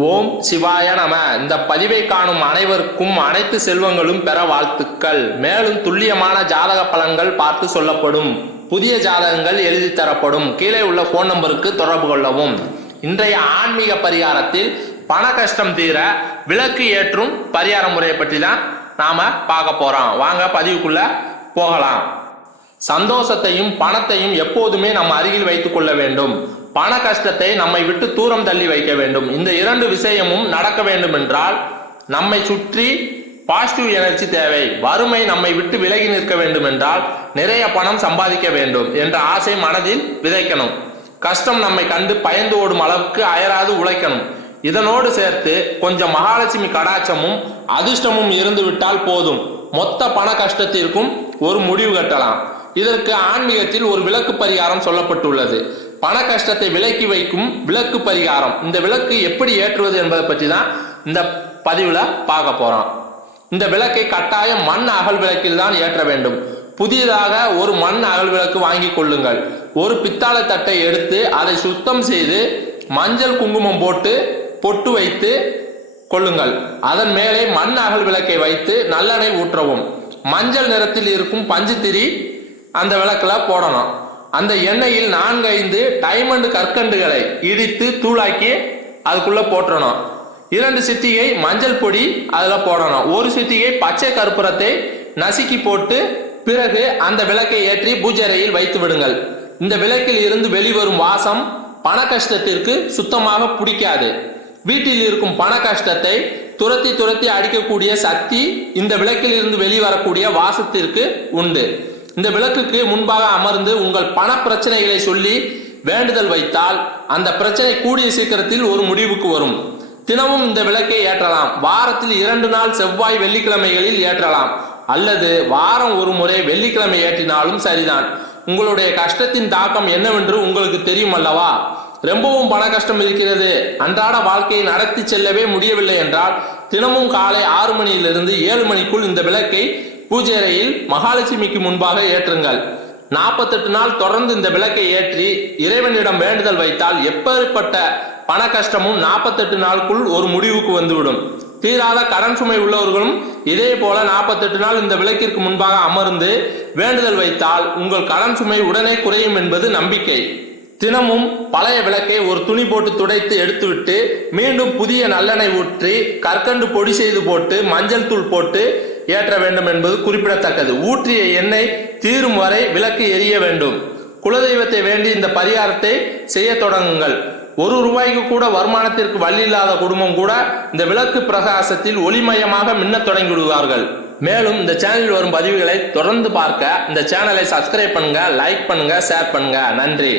ஓம் சிவாய நம. இந்த பதிவை காணும் அனைவருக்கும் அனைத்து செல்வங்களும் பெற வாழ்த்துக்கள். மேலும் துல்லியமான ஜாதக பலன்கள் பார்த்து சொல்லப்படும். புதிய ஜாதகங்கள் எழுதி தரப்படும். கீழே உள்ள போன் நம்பருக்கு தொடர்பு கொள்ளவும். இன்றைய ஆன்மீக பரிகாரத்தில் பண கஷ்டம் தீர விளக்கு ஏற்றும் பரிகார முறையை பற்றி தான் நாம பார்க்க போறோம். வாங்க பதிவுக்குள்ள போகலாம். சந்தோஷத்தையும் பணத்தையும் எப்போதுமே நம்ம அருகில் வைத்துக் கொள்ள வேண்டும். பண கஷ்டத்தை நம்மை விட்டு தூரம் தள்ளி வைக்க வேண்டும். இந்த இரண்டு விஷயமும் நடக்க வேண்டும் என்றால் நம்மை சுற்றி பாசிட்டிவ் எனர்ஜி தேவை. வறுமை நம்மை விட்டு விலகி நிற்க வேண்டும் என்றால் நிறைய பணம் சம்பாதிக்க வேண்டும் என்ற ஆசை மனதில் விதைக்கணும். கஷ்டம் நம்மை கண்டு பயந்து ஓடும் அளவுக்கு அயராது உழைக்கணும். இதனோடு சேர்த்து கொஞ்சம் மகாலட்சுமி கடாட்சமும் அதிர்ஷ்டமும் இருந்து விட்டால் போதும். மொத்த பண கஷ்டத்திற்கும் ஒரு முடிவு கட்டலாம். இதற்கு ஆன்மீகத்தில் ஒரு விளக்கு பரிகாரம் சொல்லப்பட்டுள்ளது. பண கஷ்டத்தை விலக்கி வைக்கும் விளக்கு பரிகாரம். இந்த விளக்கு எப்படி ஏற்றுவது என்பதை பற்றி தான் இந்த பதிவுல பார்க்க போறோம். இந்த விளக்கை கட்டாயம் மண் அகல் விளக்கில் தான் ஏற்ற வேண்டும். புதிதாக ஒரு மண் அகல் விளக்கு வாங்கி கொள்ளுங்கள். ஒரு பித்தாளை தட்டை எடுத்து அதை சுத்தம் செய்து மஞ்சள் குங்குமம் போட்டு பொட்டு வைத்து கொள்ளுங்கள். அதன் மேலே மண் அகல் விளக்கை வைத்து நல்லெண்ணெய் ஊற்றவும். மஞ்சள் நிறத்தில் இருக்கும் பஞ்சு திரி அந்த விளக்குல போடணும். அந்த எண்ணெயில் 4-5 டைமண்ட் கற்கண்டுகளை இடித்து தூளாக்கி அதுக்குள்ள போட்டுறணும். 2 சிட்டிகை மஞ்சள் பொடி அதுல போடணும். 1 சிட்டிகை பச்சை கற்பூரத்தை நசுக்கி போட்டு பிறகு அந்த விளக்கை ஏற்றி பூஜை அறையில் வைத்து விடுங்கள். இந்த விளக்கில் இருந்து வெளிவரும் வாசம் பண கஷ்டத்திற்கு சுத்தமாக பிடிக்காது. வீட்டில் இருக்கும் பண கஷ்டத்தை துரத்தி துரத்தி அடிக்கக்கூடிய சக்தி இந்த விளக்கில் இருந்து வெளிவரக்கூடிய வாசத்திற்கு உண்டு. இந்த விளக்குக்கு முன்பாக அமர்ந்து உங்கள் பண பிரச்சனைகளை சொல்லி வேண்டுதல் வைத்தால் அந்த பிரச்சனை கூடிய சீக்கிரத்தில் ஒரு முடிவுக்கு வரும். தினமும் இந்த விளக்கை ஏற்றலாம். வாரத்தில் 2 நாள் செவ்வாய் வெள்ளிக்கிழமைகளில் ஏற்றலாம். அல்லது வாரம் ஒரு முறை வெள்ளிக்கிழமை ஏற்றினாலும் சரிதான். உங்களுடைய கஷ்டத்தின் தாக்கம் என்னவென்று உங்களுக்கு தெரியும் அல்லவா? ரொம்பவும் பண கஷ்டம் இருக்கிறது, அன்றாட வாழ்க்கையை நடத்தி செல்லவே முடியவில்லை என்றால் தினமும் காலை 6 மணியிலிருந்து 7 மணிக்குள் இந்த விளக்கை பூஜை அறையில் மகாலட்சுமிக்கு முன்பாக ஏற்றுங்கள். 48 நாள் தொடர்ந்து இந்த விளக்கை ஏற்றி இறைவனிடம் வேண்டுதல் வைத்தால் எப்பேற்பட்ட பண கஷ்டமும் 48 நாளுக்குள் ஒரு முடிவுக்கு வந்துவிடும். தீராத கடன் சுமை உள்ளவர்களும் இதே போல 48 நாள் இந்த விளக்கிற்கு முன்பாக அமர்ந்து வேண்டுதல் வைத்தால் உங்கள் கடன் சுமை உடனே குறையும் என்பது நம்பிக்கை. தினமும் பழைய விளக்கை ஒரு துணி போட்டு துடைத்து எடுத்துவிட்டு மீண்டும் புதிய நல்லெண்ணெய் ஊற்றி கற்கண்டு பொடி செய்து போட்டு மஞ்சள் தூள் போட்டு ஏற்ற வேண்டும் என்பது குறிப்பிடத்தக்கது. ஊற்றிய எண்ணெய் தீரும் வரை விளக்கு எரிய வேண்டும். குலதெய்வத்தை வேண்டி இந்த பரிகாரத்தை செய்ய தொடங்குங்கள். 1 ரூபாய்க்கு கூட வருமானத்திற்கு வழி இல்லாத குடும்பம் கூட இந்த விளக்கு பிரகாசத்தில் ஒளிமயமாக மின்ன தொடங்கி விடுவார்கள். மேலும் இந்த சேனலில் வரும் பதிவுகளை தொடர்ந்து பார்க்க இந்த சேனலை சப்ஸ்கிரைப் பண்ணுங்க, லைக் பண்ணுங்க, ஷேர் பண்ணுங்க. நன்றி.